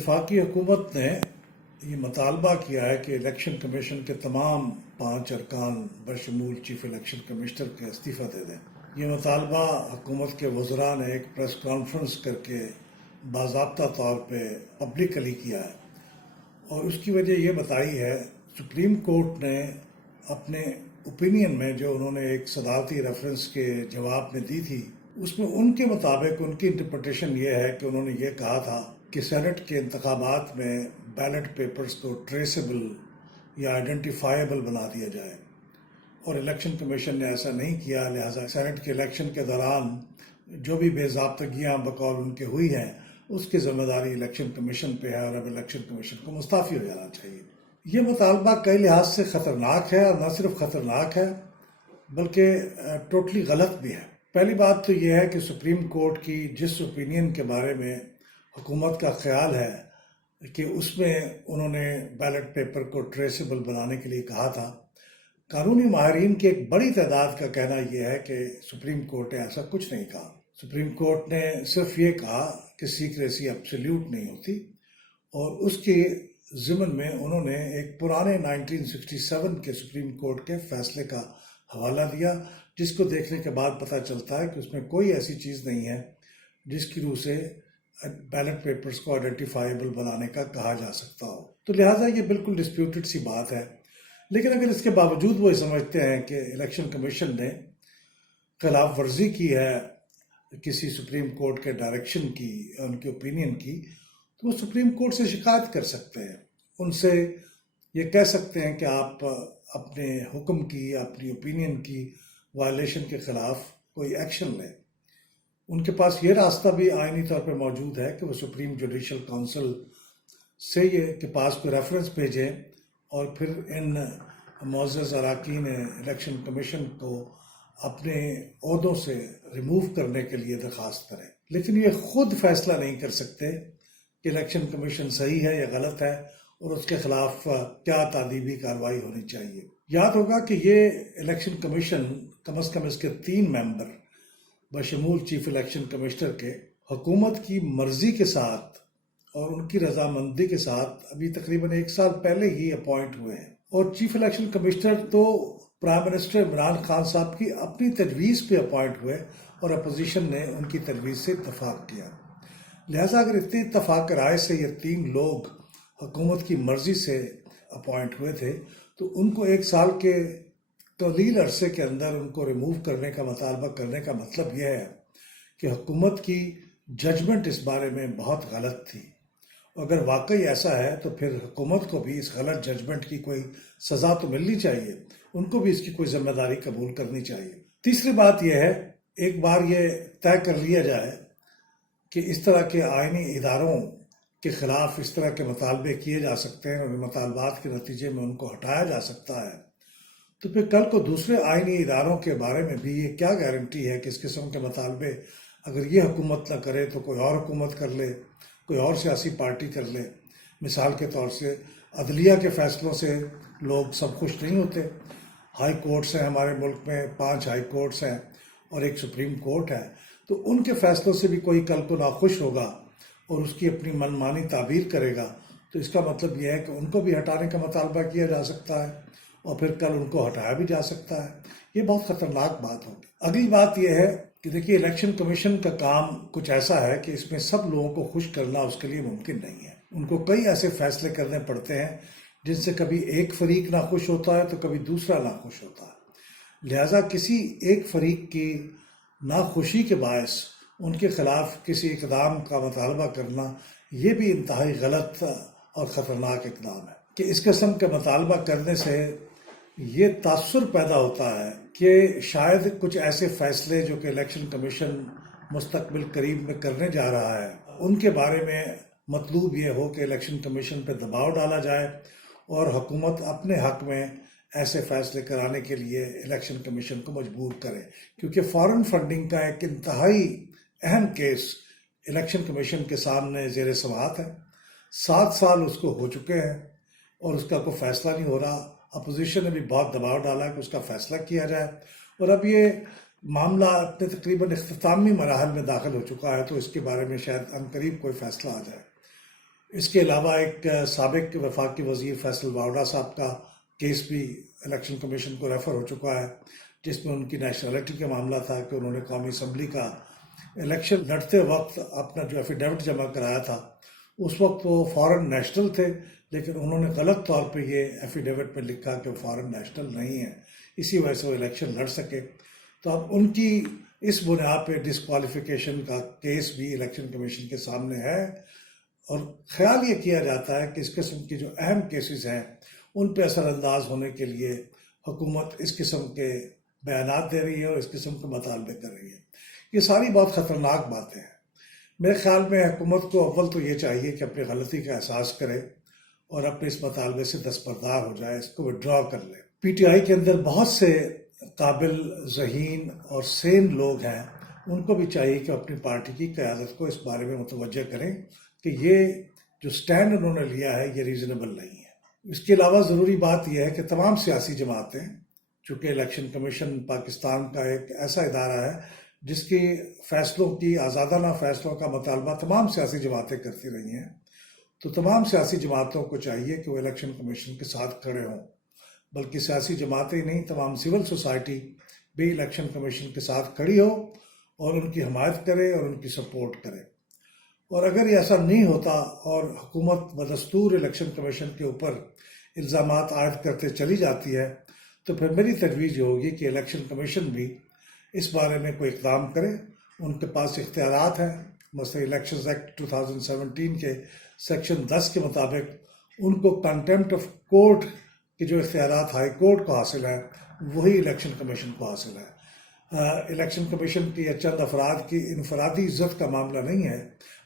वफाकी हुकूमत ने ये मुतालबा किया है कि इलेक्शन कमीशन के तमाम 5 अरकान बशमूल चीफ इलेक्शन कमिश्नर के इस्तीफ़ा दे दें। ये मुतालबा हुकूमत के वज़रा ने एक प्रेस कॉन्फ्रेंस करके बाज़ाब्ता तौर पे पब्लिकली किया है और उसकी वजह ये बताई है, सुप्रीम कोर्ट ने अपने ओपिनियन में जो उन्होंने एक सदारती रेफरेंस के जवाब में दी थी, उसमें उनके मुताबिक उनकी इंटरप्रटेशन ये है कि उन्होंने ये कहा था कि सेनेट के इंतखाबात में बैलेट पेपर्स को ट्रेसेबल या आइडेंटिफाइबल बना दिया जाए और इलेक्शन कमीशन ने ऐसा नहीं किया। लिहाजा सेनेट के इलेक्शन के दौरान जो भी बेज़ाब्तगियाँ बकौल उनके हुई हैं उसकी ज़िम्मेदारी इलेक्शन कमीशन पे है और अब इलेक्शन कमीशन को मुस्ताफ़ी हो जाना चाहिए। ये मुतालबा कई लिहाज से ख़तरनाक है और न सिर्फ ख़तरनाक है बल्कि टोटली गलत भी है। पहली बात तो ये है कि सुप्रीम कोर्ट की जिस ओपिनियन के बारे में हुकूमत का ख्याल है कि उसमें उन्होंने बैलेट पेपर को ट्रेसेबल बनाने के लिए कहा था, कानूनी माहिरीन की एक बड़ी तादाद का कहना यह है कि सुप्रीम कोर्ट ने ऐसा कुछ नहीं कहा। सुप्रीम कोर्ट ने सिर्फ ये कहा कि सीक्रेसी एब्सोल्यूट नहीं होती और उसके ज़िमन में उन्होंने एक पुराने 1967 के सुप्रीम कोर्ट के फैसले का हवाला दिया, जिसको देखने के बाद पता चलता है कि उसमें कोई ऐसी चीज़ नहीं है जिसकी रूह से बैलेट पेपर्स को आइडेंटिफाइबल बनाने का कहा जा सकता हो। तो लिहाजा ये बिल्कुल डिस्प्यूटेड सी बात है। लेकिन अगर इसके बावजूद वो समझते हैं कि इलेक्शन कमीशन ने खिलाफ वर्जी की है किसी सुप्रीम कोर्ट के डायरेक्शन की, उनके ओपिनियन की, तो वो सुप्रीम कोर्ट से शिकायत कर सकते हैं। उनसे ये कह सकते हैं कि आप अपने हुक्म की, अपनी ओपिनियन की वायलेशन के खिलाफ कोई एक्शन लें। उनके पास ये रास्ता भी आईनी तौर पर मौजूद है कि वो सुप्रीम जुडिशल काउंसिल से ये के पास कोई रेफरेंस भेजें और फिर इन मुअज़्ज़ज़ अरकान इलेक्शन कमीशन को अपने ओहदों से रिमूव करने के लिए दरख्वास्त करें। लेकिन ये खुद फैसला नहीं कर सकते कि इलेक्शन कमीशन सही है या गलत है और उसके खिलाफ क्या तादीबी कार्रवाई होनी चाहिए। याद होगा कि ये इलेक्शन कमीशन कम से कम इसके 3 मेंबर बशमूल चीफ इलेक्शन कमिश्नर के हुकूमत की मर्जी के साथ और उनकी रजामंदी के साथ अभी तकरीबन 1 साल पहले ही अपॉइंट हुए हैं और चीफ इलेक्शन कमिश्नर तो प्राइम मिनिस्टर इमरान खान साहब की अपनी तजवीज़ पे अपॉइंट हुए और अपोजिशन ने उनकी तजवीज़ से इत्तफाक किया। लिहाजा अगर इतनी इत्तफाक राय से ये 3 लोग हुकूमत की मर्जी से अपॉइंट हुए थे तो उनको 1 साल के तवील अरसे के अंदर उनको रिमूव करने का मुतालबा करने का मतलब यह है कि हुकूमत की जजमेंट इस बारे में बहुत गलत थी। अगर वाकई ऐसा है तो फिर हुकूमत को भी इस गलत जजमेंट की कोई सज़ा तो मिलनी चाहिए, उनको भी इसकी कोई जिम्मेदारी कबूल करनी चाहिए। तीसरी बात यह है, एक बार ये तय कर लिया जाए कि इस तरह के आईनी इदारों के ख़िलाफ़ इस तरह के मुतालबे किए जा सकते हैं और मुतालबात के नतीजे में उनको हटाया जा सकता है, तो फिर कल को दूसरे आईनी इदारों के बारे में भी ये क्या गारंटी है कि इस किस्म के मुतालबे अगर ये हुकूमत ना करे तो कोई और हुकूमत कर ले, कोई और सियासी पार्टी कर ले। मिसाल के तौर से अदलिया के फ़ैसलों से लोग सब खुश नहीं होते। हाई कोर्ट्स हैं हमारे मुल्क में, 5 हाई कोर्ट्स हैं और एक सुप्रीम कोर्ट है, तो उनके फ़ैसलों से भी कोई कल को नाखुश होगा और उसकी अपनी मनमानी ताबीर करेगा, तो इसका मतलब यह है कि उनको भी हटाने का मुतालबा किया जा सकता है और फिर कल उनको हटाया भी जा सकता है। ये बहुत ख़तरनाक बात होगी। अगली बात यह है कि देखिए, इलेक्शन कमीशन का काम कुछ ऐसा है कि इसमें सब लोगों को खुश करना उसके लिए मुमकिन नहीं है। उनको कई ऐसे फैसले करने पड़ते हैं जिनसे कभी एक फरीक ना खुश होता है तो कभी दूसरा ना खुश होता है। लिहाजा किसी एक फरीक की नाखुशी के बायस उनके खिलाफ किसी इकदाम का मुतालबा करना ये भी इंतहाई गलत और ख़तरनाक इकदाम है कि इस किस्म का मुतालबा करने से ये तासुर पैदा होता है कि शायद कुछ ऐसे फैसले जो कि इलेक्शन कमीशन मुस्तकबिल करीब में करने जा रहा है उनके बारे में मतलूब ये हो कि इलेक्शन कमीशन पर दबाव डाला जाए और हुकूमत अपने हक़ में ऐसे फैसले कराने के लिए इलेक्शन कमीशन को मजबूर करे, क्योंकि फॉरेन फंडिंग का एक इंतहाई अहम केस इलेक्शन कमीशन के सामने ज़ेर समाअत है। 7 साल उसको हो चुके हैं और उसका कोई फैसला नहीं हो रहा। अपोजिशन ने भी बहुत दबाव डाला कि उसका फैसला किया जाए और अब ये मामला अपने तकरीबन इख्तितामी मराहल में दाखिल हो चुका है, तो इसके बारे में शायद अनकरीब कोई फैसला आ जाए। اس کے علاوہ ایک سابق وفاقی وزیر فیصل واوڈا صاحب کا کیس بھی الیکشن کمیشن کو ریفر ہو چکا ہے، جس میں ان کی نیشنلٹی کا معاملہ تھا کہ انہوں نے قومی اسمبلی کا الیکشن لڑتے وقت اپنا جو ایفیڈیوٹ جمع کرایا تھا، اس وقت وہ فارن نیشنل تھے، لیکن انہوں نے غلط طور پہ یہ ایفیڈیوٹ پہ لکھا کہ وہ فارن نیشنل نہیں ہے، اسی وجہ سے وہ الیکشن لڑ سکے۔ تو اب ان کی اس بنیاد پہ ڈسکوالیفیکیشن کا کیس بھی الیکشن کمیشن کے سامنے ہے، اور خیال یہ کیا جاتا ہے کہ اس قسم کی جو اہم کیسز ہیں ان پہ اثر انداز ہونے کے لیے حکومت اس قسم کے بیانات دے رہی ہے اور اس قسم کے مطالبے کر رہی ہے۔ یہ ساری بہت خطرناک باتیں ہیں۔ میرے خیال میں حکومت کو اول تو یہ چاہیے کہ اپنی غلطی کا احساس کرے اور اپنے اس مطالبے سے دستبردار ہو جائے، اس کو وڈرا کر لے۔ پی ٹی آئی کے اندر بہت سے قابل ذہین اور سین لوگ ہیں، ان کو بھی چاہیے کہ اپنی پارٹی کی قیادت کو اس بارے میں متوجہ کریں کہ یہ جو سٹینڈ انہوں نے لیا ہے یہ ریزنیبل نہیں ہے۔ اس کے علاوہ ضروری بات یہ ہے کہ تمام سیاسی جماعتیں، چونکہ الیکشن کمیشن پاکستان کا ایک ایسا ادارہ ہے جس کی فیصلوں کی آزادانہ فیصلوں کا مطالبہ تمام سیاسی جماعتیں کرتی رہی ہیں، تو تمام سیاسی جماعتوں کو چاہیے کہ وہ الیکشن کمیشن کے ساتھ کھڑے ہوں، بلکہ سیاسی جماعتیں ہی نہیں، تمام سول سوسائٹی بھی الیکشن کمیشن کے ساتھ کھڑی ہو اور ان کی حمایت کرے اور ان کی سپورٹ کرے۔ اور اگر یہ ایسا نہیں ہوتا اور حکومت بدستور الیکشن کمیشن کے اوپر الزامات عائد کرتے چلی جاتی ہے، تو پھر میری تجویز یہ ہوگی کہ الیکشن کمیشن بھی اس بارے میں کوئی اقدام کرے۔ ان کے پاس اختیارات ہیں، مثلا الیکشنز ایکٹ 2017 کے سیکشن 10 کے مطابق ان کو کنٹیمپٹ آف کورٹ کے جو اختیارات ہائی کورٹ کو حاصل ہے وہی الیکشن کمیشن کو حاصل ہے۔ الیکشن کمیشن کی یا چند افراد کی انفرادی عزت کا معاملہ نہیں ہے،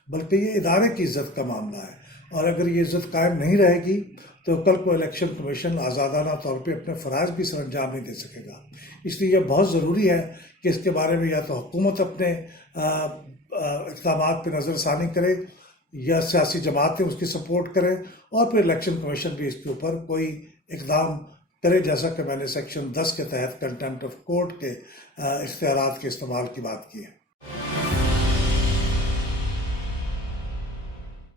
بلکہ یہ ادارے کی عزت کا معاملہ ہے، اور اگر یہ عزت قائم نہیں رہے گی تو کل کو الیکشن کمیشن آزادانہ طور پہ اپنے فرائض بھی سر انجام نہیں دے سکے گا۔ اس لیے یہ بہت ضروری ہے کہ اس کے بارے میں یا تو حکومت اپنے اقدامات پہ نظر ثانی کرے یا سیاسی جماعتیں اس کی سپورٹ کریں، اور پھر الیکشن کمیشن بھی اس کے اوپر کوئی اقدام کرے، جیسا کہ میں نے سیکشن 10 کے تحت کنٹیمپٹ آف کورٹ کے اختیارات کے استعمال کی بات کی ہے۔